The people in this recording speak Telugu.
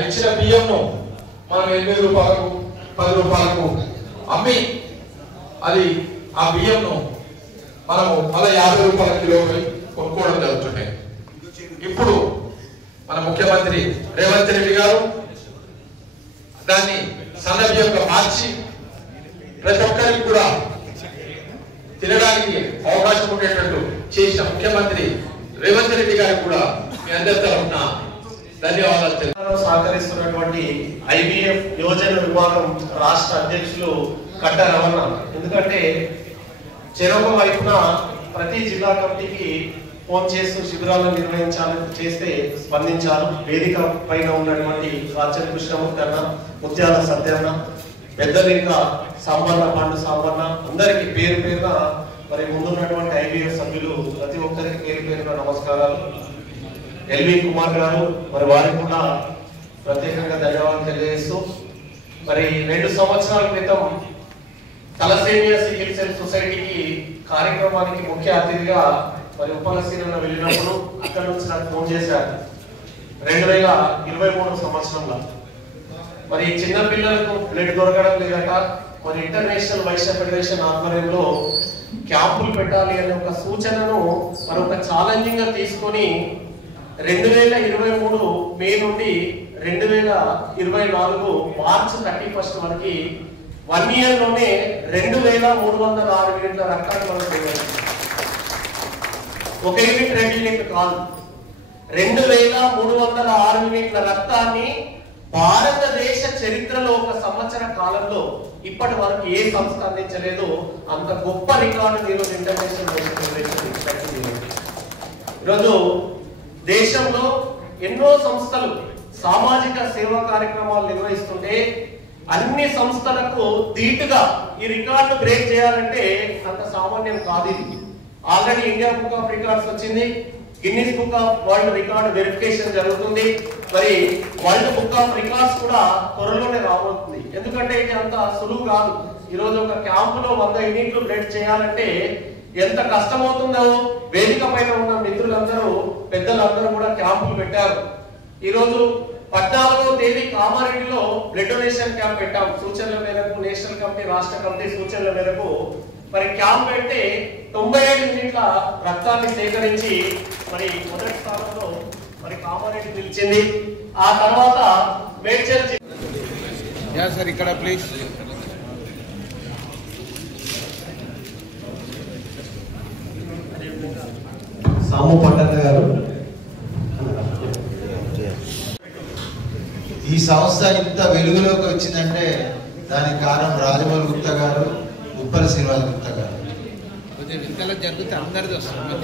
ఇచ్చిన బియ్యంను మనం 8 రూపాయలకు 10 రూపాయలకు అమ్మి అది ఆ బియ్యంను మనము మళ్ళీ 50 రూపాయల కిలోకి కొనుక్కోవడం జరుగుతున్నాయి. ఇప్పుడు మన ముఖ్యమంత్రి రేవంత్ రెడ్డి గారు దాన్ని సన్న బియ్యంగా మార్చి ప్రతి ఒక్కరికి కూడా తినడానికి అవకాశం ఉండేటట్టు చేసిన ముఖ్యమంత్రి రేవంత్ రెడ్డి గారికి కూడా మీ అందరి తరఫున ధన్యవాదాలు. సహకరిస్తున్నటువంటి ఐబిఎఫ్ యోజన విభాగం రాష్ట్ర అధ్యక్షులు కట్ట రమణ, ఎందుకంటే చెరొక వైపున ప్రతి జిల్లా కమిటీకి ఫోన్ చేస్తూ శిబిరాలను నిర్వహించాలని చేస్తే స్పందించారు. వేదిక పైన ఉన్నటువంటి రాజ్య కృష్ణమూర్తి అన్న, ముత్యాల సత్యన్న, పెద్దలింక సంబర్ణ, పండు సంబర్ణ అందరికి పేరు పేరున మరి ముందున్నటువంటి ఐబిఎఫ్ సభ్యులు ప్రతి ఒక్కరికి పేరు పేరున నమస్కారాలు. ఎల్వి కుమార్ గారు మరి వారికి కూడా ప్రత్యేకంగా ధన్యవాదాలు తెలియజేస్తూ, మరి 2 సంవత్సరాల క్రితం తలసేమియా సికిల్ సెల్ సొసైటీకి కార్యక్రమానికి ముఖ్య అతిథిగా మరి ఉపలసీన వెళ్ళినప్పుడు అక్కడ నుంచి నాకు ఫోన్ చేశారు 2023 సంవత్సరంలో. మరి చిన్న పిల్లలకు బ్లడ్ దొరకడం లేదట, మరి ఇంటర్నేషనల్ వైశ్య ఫెడరేషన్ ఆధ్వర్యంలో క్యాంపులు పెట్టాలి అనే ఒక సూచనను మరి ఒక ఛాలెంజింగ్ గా తీసుకొని 2023 మే నుండి 2024 మార్చ్ 31 వరకు 1 ఇయర్ లోనే 2306 యూనిట్ల రక్తాన్ని మనం చేయగలం. 1 యూనిట్ 2 యూనిట్ కాదు, 2306 యూనిట్ల రక్తాన్ని భారతదేశ చరిత్రలో ఒక సంవత్సర కాలంలో ఇప్పటి వరకు ఏ సంస్థ అందించలేదు. అంత గొప్ప రికార్డు ఈరోజు ఇంటర్నేషనల్ వైశ్య ఫెడరేషన్. ఈరోజు దేశంలో ఎన్నో సంస్థలు సామాజిక సేవా కార్యక్రమాలు నిర్వహిస్తుంటే అన్ని సంస్థలకు ధీటుగా ఈ రికార్డు బ్రేక్ చేయాలంటే అంత సామాన్యం కాదు. ఇది already India book of records వచ్చింది, Guinness book of world record verification జరుగుతుంది, మరి వరల్డ్ బుక్ ఆఫ్ రికార్డ్స్ కూడా త్వరలోనే రాబోతుంది. ఎందుకంటే ఇది అంత సులువు కాదు. ఈరోజు ఒక క్యాంపులో 100 యూనిట్లు బ్లడ్ చేయాలంటే ఎంత కష్టమవుతుందో వేదిక పైన ఉన్న మిత్రులందరూ పెద్దలందరూ కూడా క్యాంపులు పెట్టారు. ఈరోజు 14వ తేదీ కామారెడ్డిలో బ్లడ్ డొనేషన్ క్యాంప్ పెట్టాం. సూచనల మేరకు నేషనల్ కమిటీ, రాష్ట్ర కమిటీ సూచనల మేరకు మరి క్యాంప్ పెడితే 97 యూనిట్ల రక్తాన్ని సేకరించి మరి మొదటి స్థానంలో మరి కామారెడ్డి నిలిచింది. ఆ తర్వాత మేడ్చల్ ఇక్కడ ప్లీజ్ సాము పట్టణ గారు. ఈ సంస్థ ఇంత వెలుగులోకి వచ్చిందంటే దానికి కారణం రాజమౌళి గుప్తా గారు, ఉప్పల శ్రీనివాస్ గుప్తా గారు. జరుగుతే అందరిది వస్తుంది.